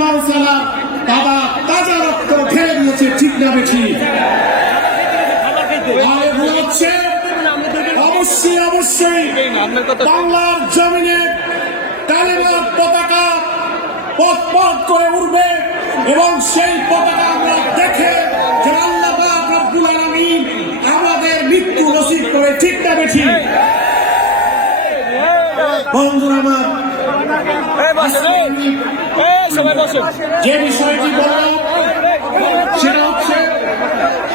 কাউসালার বাবা তাজা রক্ত ঢেলে দিয়েছে, ঠিক না বেশি? অবশ্যই অবশ্যই বাংলার জমিনে কালেমার পতাকা পথ পথ করে উঠবে এবং সেই পতাকা আমরা দেখে যে আল্লাহ পাক রব্বুল আলামিন আমাদের মৃত্যু নসিব করে, ঠিক না বেশি? বন্ধুরা আমার, যে বিষয়টি বললাম সেটা হচ্ছে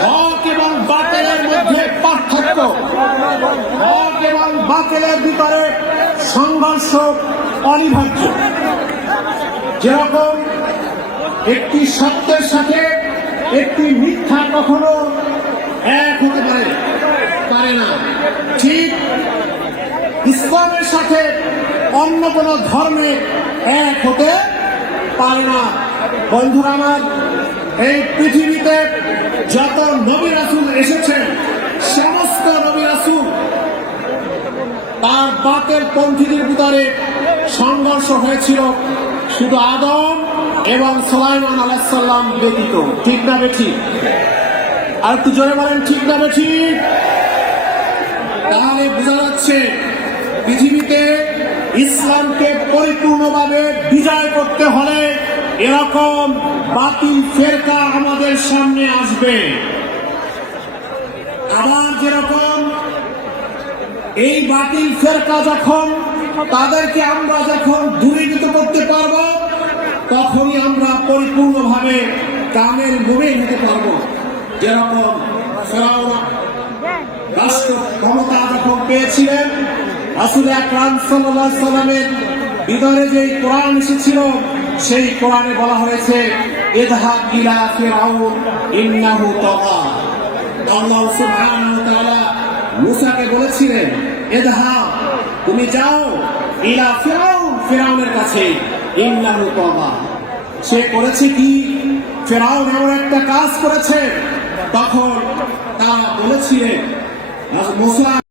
হক এবং বাতিলের মধ্যে পার্থক্য। হক এবং বাতিলের ভিতরে সংঘর্ষ অনিবার্য। যেরকম একটি সত্যের সাথে একটি মিথ্যা কখনো এক হতে পারে না, ঠিক ইসলামের সাথে অন্য কোন ধর্মে এক হতে পারে না। বন্ধুরা আমার, এই পৃথিবীতে যত নবী রাসূল এসেছেন সমস্ত নবী রাসূল তার বাতের পন্থীদের ভিতরে সংঘর্ষ হয়েছিল শুধু আদম এবং সুলাইমান আলাইহিস সালাম ব্যতীত, ঠিক না বেঠিক? আর একটু জোরে বলেন, ঠিক না বেঠিক? তাহলে বোঝা যাচ্ছে পৃথিবীতে ইসলামকে পরিপূর্ণভাবে বিজয় করতে হলে এরকম বাতিল ফেরকা আমাদের সামনে আসবে। আবার যেরকম এই বাতিল ফেরকা যখন তাদেরকে আমরা যখন দূরীভূত করতে পারব তখনই আমরা পরিপূর্ণভাবে কামেল মুমিন হতে পারব। যেরকম ফিরআউন রাষ্ট্র ক্ষমতা যখন পেয়েছিলেন, রাসূল আকরাম সাল্লাল্লাহু আলাইহি সাল্লামের ভিতরে যে কোরআন এসেছিল সেই কোরআনে বলা হয়েছে ইযহাব ইলা ফিরআউন ইন্নাহু তাগা। আল্লাহ সুবহানাহু ওয়া তাআলা মুসাকে বলেছিলেন, ইযহাব, তুমি যাও ইলা ফিরআউন, ফিরআউনের কাছে, ইন্নাহু তাগা। সে করেছে কি? ফিরআউন এমন একটা কাজ করেছে। তখন তারা বলেছিলেন মুসা